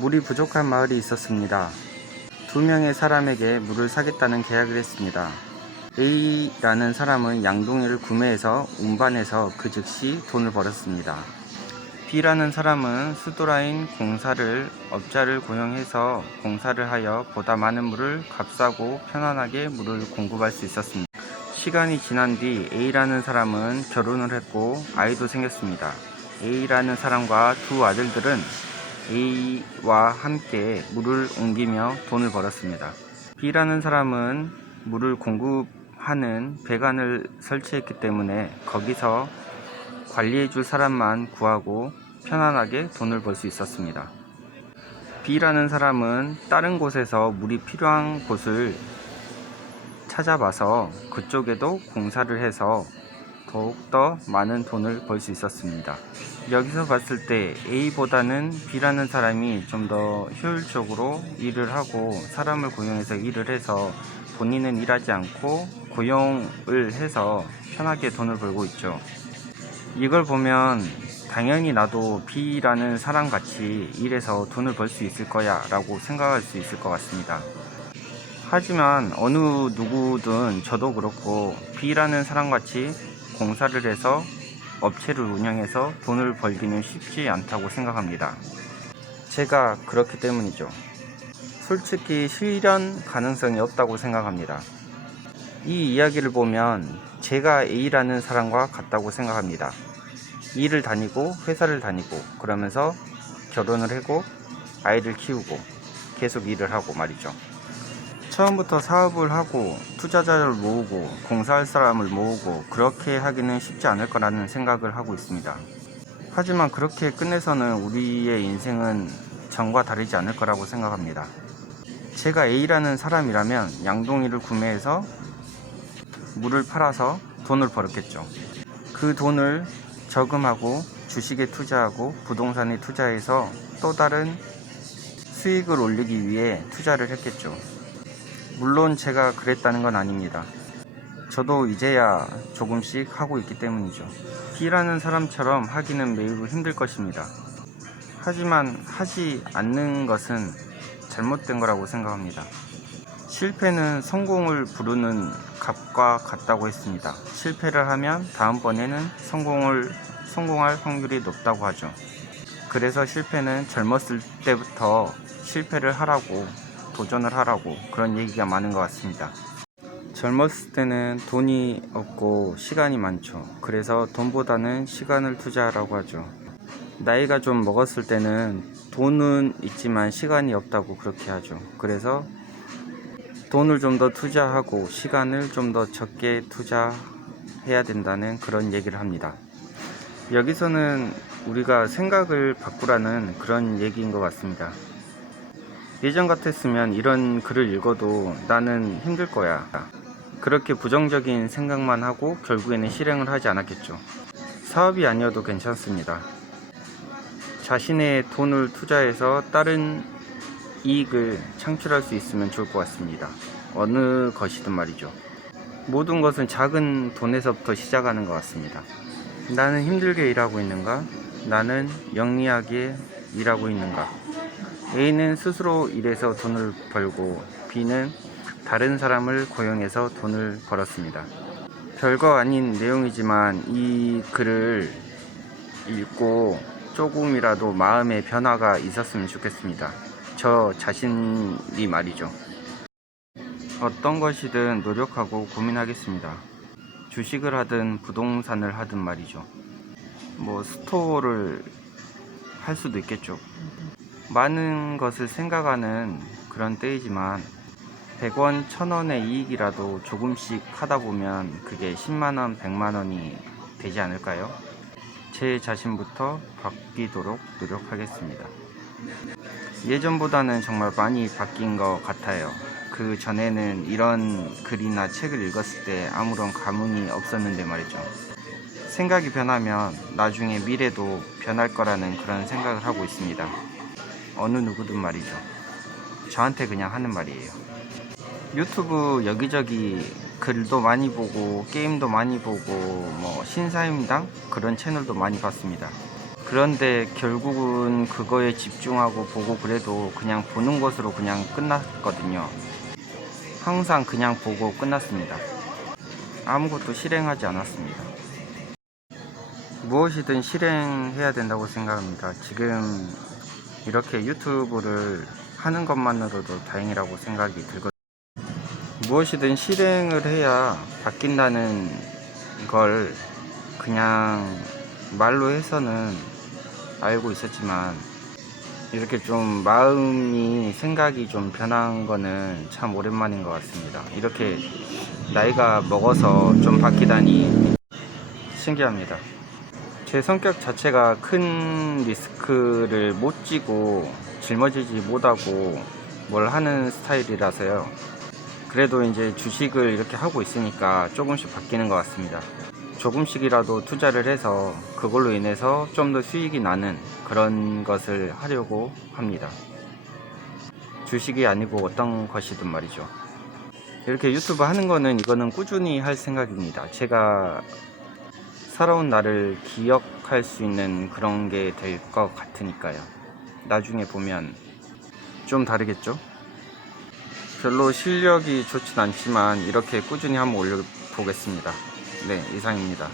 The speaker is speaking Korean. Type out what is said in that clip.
물이 부족한 마을이 있었습니다. 두 명의 사람에게 물을 사겠다는 계약을 했습니다. A라는 사람은 양동이를 구매해서 운반해서 그 즉시 돈을 벌었습니다. B라는 사람은 수도라인 공사를 업자를 고용해서 공사를 하여 보다 많은 물을 값싸고 편안하게 물을 공급할 수 있었습니다. 시간이 지난 뒤 A라는 사람은 결혼을 했고 아이도 생겼습니다. A라는 사람과 두 아들들은 A와 함께 물을 옮기며 돈을 벌었습니다. B라는 사람은 물을 공급하는 배관을 설치했기 때문에 거기서 관리해줄 사람만 구하고 편안하게 돈을 벌 수 있었습니다. B라는 사람은 다른 곳에서 물이 필요한 곳을 찾아봐서 그쪽에도 공사를 해서 더욱더 많은 돈을 벌 수 있었습니다. 여기서 봤을 때 A보다는 B라는 사람이 좀 더 효율적으로 일을 하고 사람을 고용해서 일을 해서 본인은 일하지 않고 고용을 해서 편하게 돈을 벌고 있죠. 이걸 보면 당연히 나도 B라는 사람같이 일해서 돈을 벌 수 있을 거야 라고 생각할 수 있을 것 같습니다. 하지만 어느 누구든 저도 그렇고 B라는 사람같이 공사를 해서 업체를 운영해서 돈을 벌기는 쉽지 않다고 생각합니다. 제가 그렇기 때문이죠. 솔직히 실현 가능성이 없다고 생각합니다. 이 이야기를 보면 제가 A라는 사람과 같다고 생각합니다. 일을 다니고 회사를 다니고 그러면서 결혼을 하고 아이를 키우고 계속 일을 하고 말이죠. 처음부터 사업을 하고 투자자를 모으고 공사할 사람을 모으고 그렇게 하기는 쉽지 않을 거라는 생각을 하고 있습니다. 하지만 그렇게 끝내서는 우리의 인생은 전과 다르지 않을 거라고 생각합니다. 제가 A라는 사람이라면 양동이를 구매해서 물을 팔아서 돈을 벌었겠죠. 그 돈을 저금하고 주식에 투자하고 부동산에 투자해서 또 다른 수익을 올리기 위해 투자를 했겠죠. 물론 제가 그랬다는 건 아닙니다. 저도 이제야 조금씩 하고 있기 때문이죠. B라는 사람처럼 하기는 매우 힘들 것입니다. 하지만 하지 않는 것은 잘못된 거라고 생각합니다. 실패는 성공을 부르는 값과 같다고 했습니다. 실패를 하면 다음번에는 성공할 확률이 높다고 하죠. 그래서 실패는 젊었을 때부터 실패를 하라고 도전을 하라고 그런 얘기가 많은 것 같습니다. 젊었을 때는 돈이 없고 시간이 많죠. 그래서 돈보다는 시간을 투자하라고 하죠. 나이가 좀 먹었을 때는 돈은 있지만 시간이 없다고 그렇게 하죠. 그래서 돈을 좀 더 투자하고 시간을 좀 더 적게 투자해야 된다는 그런 얘기를 합니다. 여기서는 우리가 생각을 바꾸라는 그런 얘기인 것 같습니다. 예전 같았으면 이런 글을 읽어도 나는 힘들 거야, 그렇게 부정적인 생각만 하고 결국에는 실행을 하지 않았겠죠. 사업이 아니어도 괜찮습니다. 자신의 돈을 투자해서 다른 이익을 창출할 수 있으면 좋을 것 같습니다. 어느 것이든 말이죠. 모든 것은 작은 돈에서부터 시작하는 것 같습니다. 나는 힘들게 일하고 있는가? 나는 영리하게 일하고 있는가? A는 스스로 일해서 돈을 벌고 B는 다른 사람을 고용해서 돈을 벌었습니다. 별거 아닌 내용이지만 이 글을 읽고 조금이라도 마음의 변화가 있었으면 좋겠습니다. 저 자신이 말이죠. 어떤 것이든 노력하고 고민하겠습니다. 주식을 하든 부동산을 하든 말이죠. 스토어를 할 수도 있겠죠. 많은 것을 생각하는 그런 때이지만 100원, 1000원의 이익이라도 조금씩 하다 보면 그게 10만원, 100만원이 되지 않을까요? 제 자신부터 바뀌도록 노력하겠습니다. 예전보다는 정말 많이 바뀐 것 같아요. 그 전에는 이런 글이나 책을 읽었을 때 아무런 감흥이 없었는데 말이죠. 생각이 변하면 나중에 미래도 변할 거라는 그런 생각을 하고 있습니다. 어느 누구든 말이죠. 저한테 그냥 하는 말이에요. 유튜브 여기저기 글도 많이 보고 게임도 많이 보고 신사임당 그런 채널도 많이 봤습니다. 그런데 결국은 그거에 집중하고 보고 그래도 그냥 보는 것으로 그냥 끝났거든요. 항상 그냥 보고 끝났습니다. 아무것도 실행하지 않았습니다. 무엇이든 실행해야 된다고 생각합니다. 지금 이렇게 유튜브를 하는 것만으로도 다행이라고 생각이 들거든요. 무엇이든 실행을 해야 바뀐다는 걸 그냥 말로 해서는 알고 있었지만, 이렇게 좀 마음이 생각이 좀 변한 거는 참 오랜만인 것 같습니다. 이렇게 나이가 먹어서 좀 바뀌다니 신기합니다. 제 성격 자체가 큰 리스크를 못 지고 짊어지지 못하고 뭘 하는 스타일이라서요. 그래도 이제 주식을 이렇게 하고 있으니까 조금씩 바뀌는 것 같습니다. 조금씩이라도 투자를 해서 그걸로 인해서 좀 더 수익이 나는 그런 것을 하려고 합니다. 주식이 아니고 어떤 것이든 말이죠. 이렇게 유튜브 하는 거는, 이거는 꾸준히 할 생각입니다. 제가 살아온 나를 기억할 수 있는 그런 게 될 것 같으니까요. 나중에 보면 좀 다르겠죠? 별로 실력이 좋진 않지만 이렇게 꾸준히 한번 올려보겠습니다. 네, 이상입니다.